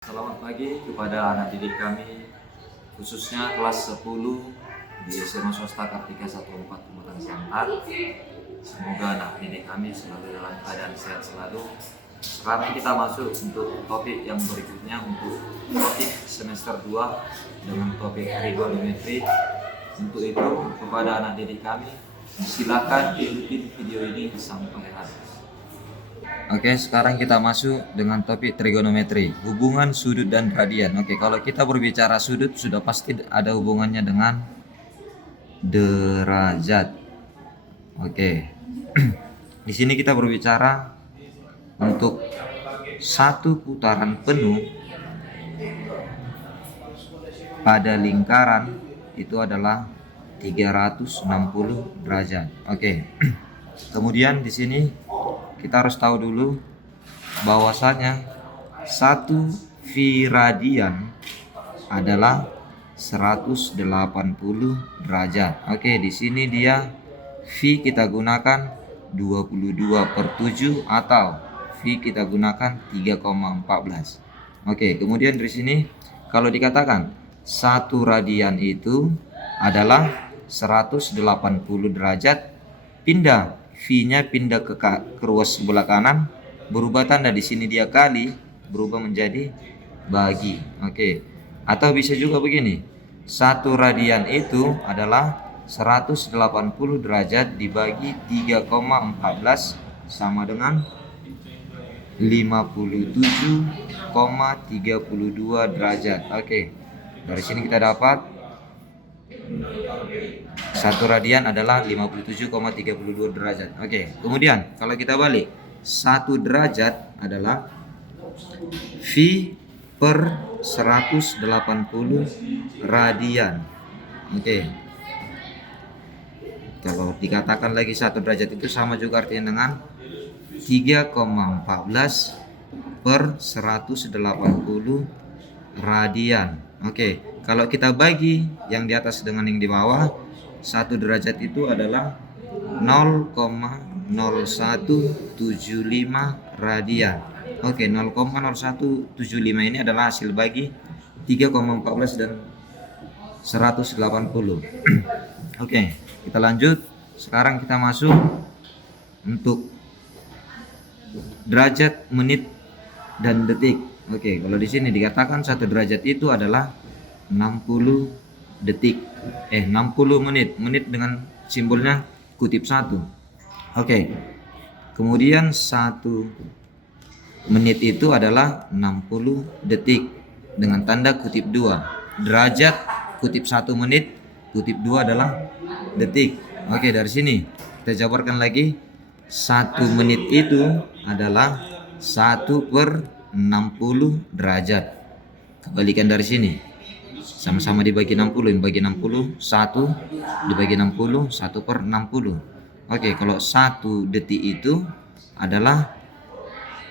Selamat pagi kepada anak didik kami, khususnya kelas 10 di SMA Swasta Kartika 14 Kecamatan Siantar. Semoga anak didik kami selalu dalam keadaan sehat selalu. Sekarang kita masuk untuk topik yang berikutnya, untuk topik semester 2 dengan topik trigonometri. Untuk itu, kepada anak didik kami, silakan ikutin video ini sampai habis. Oke, sekarang kita masuk dengan topik trigonometri, hubungan sudut dan radian. Oke, kalau kita berbicara sudut sudah pasti ada hubungannya dengan derajat. Oke. Di sini kita berbicara untuk satu putaran penuh pada lingkaran itu adalah 360 derajat. Oke. Kemudian di sini kita harus tahu dulu bahwasanya 1 V radian adalah 180 derajat. Oke, di sini dia V kita gunakan 22/7 atau V kita gunakan 3,14. Oke, kemudian dari sini kalau dikatakan 1 radian itu adalah 180 derajat, pindah V-nya pindah ke ruas sebelah kanan, berubah tanda. Di sini dia kali, berubah menjadi bagi. Oke. Atau bisa juga begini. 1 radian itu adalah 180 derajat dibagi 3,14 sama dengan 57,32 derajat. Oke. Dari sini kita dapat 1 radian adalah 57,32 derajat. Oke, kemudian kalau kita balik, 1 derajat adalah V per 180 radian. Oke. Kalau dikatakan lagi 1 derajat itu sama juga artinya dengan 3,14 per 180 radian. Oke, kalau kita bagi yang di atas dengan yang di bawah, 1 derajat itu adalah 0,0175 radian. Oke, 0,0175 ini adalah hasil bagi 3,14 dan 180. Oke, kita lanjut. Sekarang kita masuk untuk derajat, menit, dan detik. Oke, kalau di sini dikatakan 1 derajat itu adalah 60 detik. 60 menit. Menit dengan simbolnya kutip 1. Oke. Kemudian 1 menit itu adalah 60 detik dengan tanda kutip 2. Derajat kutip 1 menit, kutip 2 adalah detik. Oke, dari sini kita jabarkan lagi. 1 menit itu adalah 1 per 60 derajat. Kebalikan dari sini. Sama-sama dibagi 60, dibagi 60, 1 dibagi 60, 1 per 60. Oke, kalau 1 detik itu adalah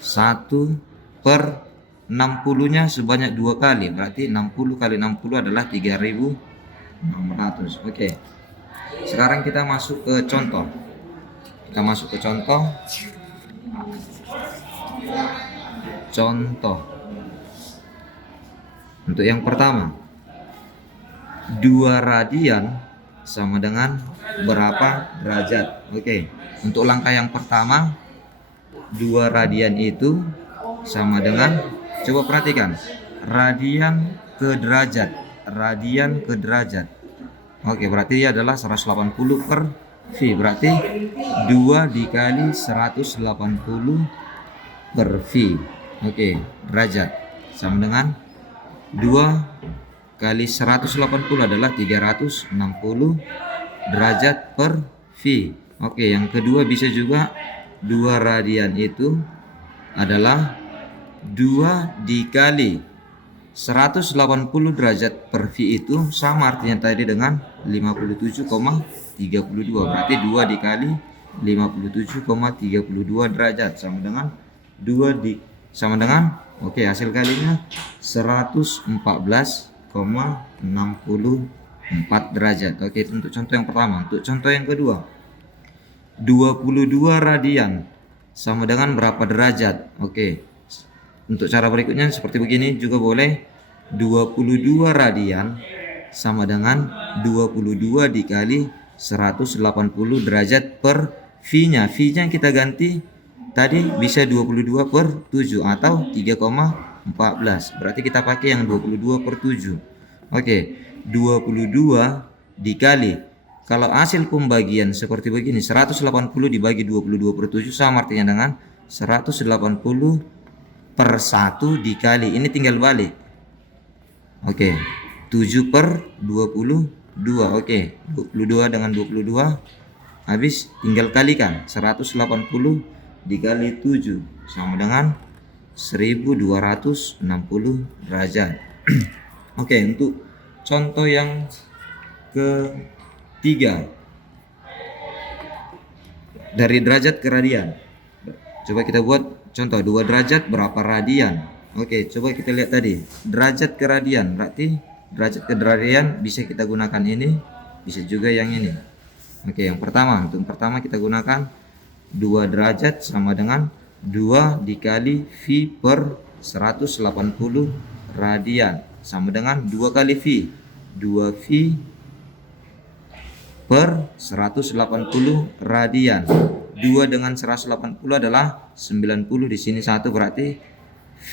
1 per 60-nya sebanyak 2 kali. Berarti 60 kali 60 adalah 3600. Oke. Sekarang kita masuk ke contoh. Contoh. Untuk yang pertama, 2 radian sama dengan berapa derajat? Oke. Untuk langkah yang pertama, 2 radian itu sama dengan, coba perhatikan, radian ke derajat. Oke, berarti dia adalah 180 per V. Berarti 2 dikali 180 per V. Oke, derajat sama dengan 2 kali 180 adalah 360 derajat per V. Oke, yang kedua bisa juga 2 radian itu adalah 2 dikali 180 derajat per V itu sama artinya tadi dengan 57,32. Berarti 2 dikali 57,32 derajat sama dengan 2 sama dengan, oke, hasil kalinya 114,64 derajat. Oke, itu untuk contoh yang pertama. Untuk contoh yang kedua, 22 radian sama dengan berapa derajat? Oke, Untuk cara berikutnya seperti begini juga boleh. 22 radian sama dengan 22 dikali 180 derajat per V-nya. V-nya kita ganti tadi bisa 22 per 7 atau 3,14. Berarti kita pakai yang 22 per 7. Oke, 22 dikali, kalau hasil pembagian seperti begini, 180 dibagi 22 per 7 sama artinya dengan 180 per 1 dikali, ini tinggal balik. Oke, 7 per 22. Oke, 22 dengan 22 habis, tinggal kalikan. 180 dikali 7 sama dengan 1260 derajat. Oke, untuk contoh yang ketiga, dari derajat ke radian. Coba kita buat contoh 2 derajat berapa radian. Oke, coba kita lihat tadi derajat ke radian, berarti derajat ke radian bisa kita gunakan ini, bisa juga yang ini. Oke, yang pertama, untuk pertama kita gunakan 2 derajat sama dengan 2 dikali V per 180 radian sama dengan 2 kali V, 2V per 180 radian. 2 dengan 180 adalah 90, di sini 1 berarti V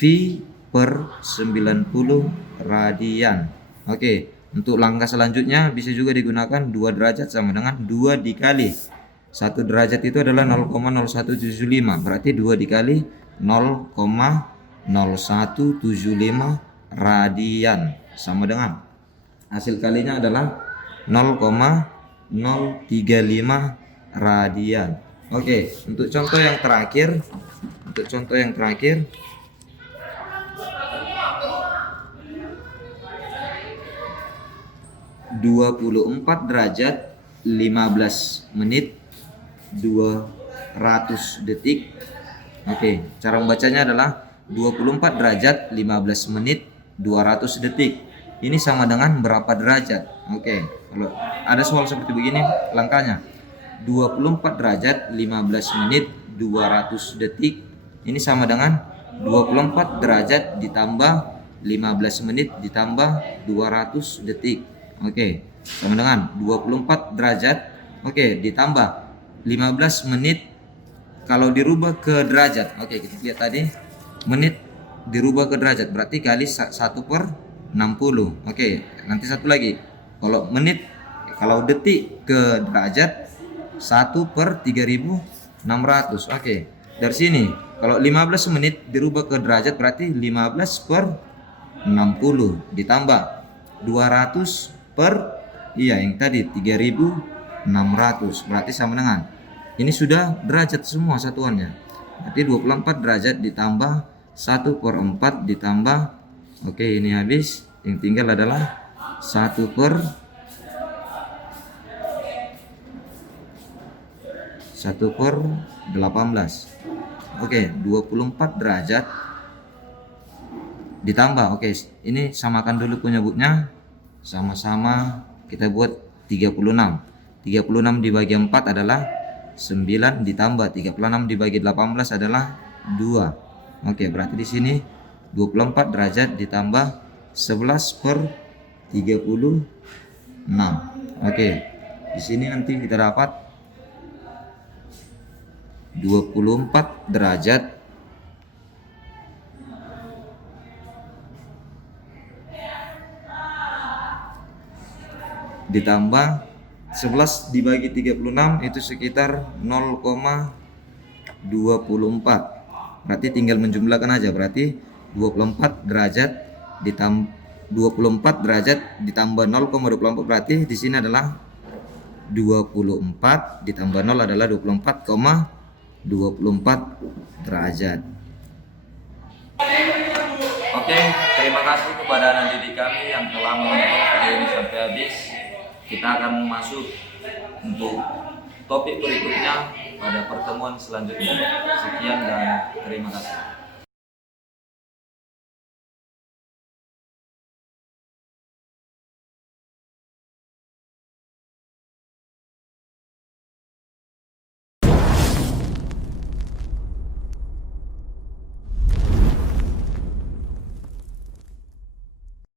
per 90 radian. Oke, untuk langkah selanjutnya bisa juga digunakan 2 derajat sama dengan 2 dikali 1 derajat itu adalah 0,0175, berarti 2 dikali 0,0175 radian sama dengan hasil kalinya adalah 0,035 radian. Oke, untuk contoh yang terakhir, 24 derajat 15 menit 200 detik. Oke, cara membacanya adalah 24 derajat 15 menit 200 detik. Ini sama dengan berapa derajat? Oke, kalau ada soal seperti begini langkahnya. 24 derajat 15 menit 200 detik. Ini sama dengan 24 derajat ditambah 15 menit ditambah 200 detik. Oke, sama dengan 24 derajat. Oke, ditambah 15 menit. Kalau dirubah ke derajat, oke kita lihat tadi menit dirubah ke derajat berarti kali 1 per 60. Oke, nanti satu lagi, kalau menit, kalau detik ke derajat 1 per 3600. Oke, dari sini kalau 15 menit dirubah ke derajat berarti 15 per 60 ditambah 200 per yang tadi 3600, berarti sama dengan ini sudah derajat semua satuannya. Berarti 24 derajat ditambah 1 per 4 ditambah, oke ini habis, yang tinggal adalah 1 per 18. Oke, 24 derajat ditambah, oke ini samakan dulu penyebutnya, sama-sama kita buat 36. 36 dibagi 4 adalah 9 ditambah 36 dibagi 18 adalah 2. Oke, berarti di sini 24 derajat ditambah 11 per 36. Oke, di sini nanti kita dapat 24 derajat ditambah 11 dibagi 36 itu sekitar 0,24. Berarti tinggal menjumlahkan aja, berarti 24 derajat ditambah 24 derajat ditambah 0,24 berarti di sini adalah 24 ditambah 0 adalah 24,24 derajat. Oke, terima kasih kepada anak didik kami yang telah menonton video ini sampai habis. Kita akan masuk untuk topik berikutnya pada pertemuan selanjutnya. Sekian dan terima kasih.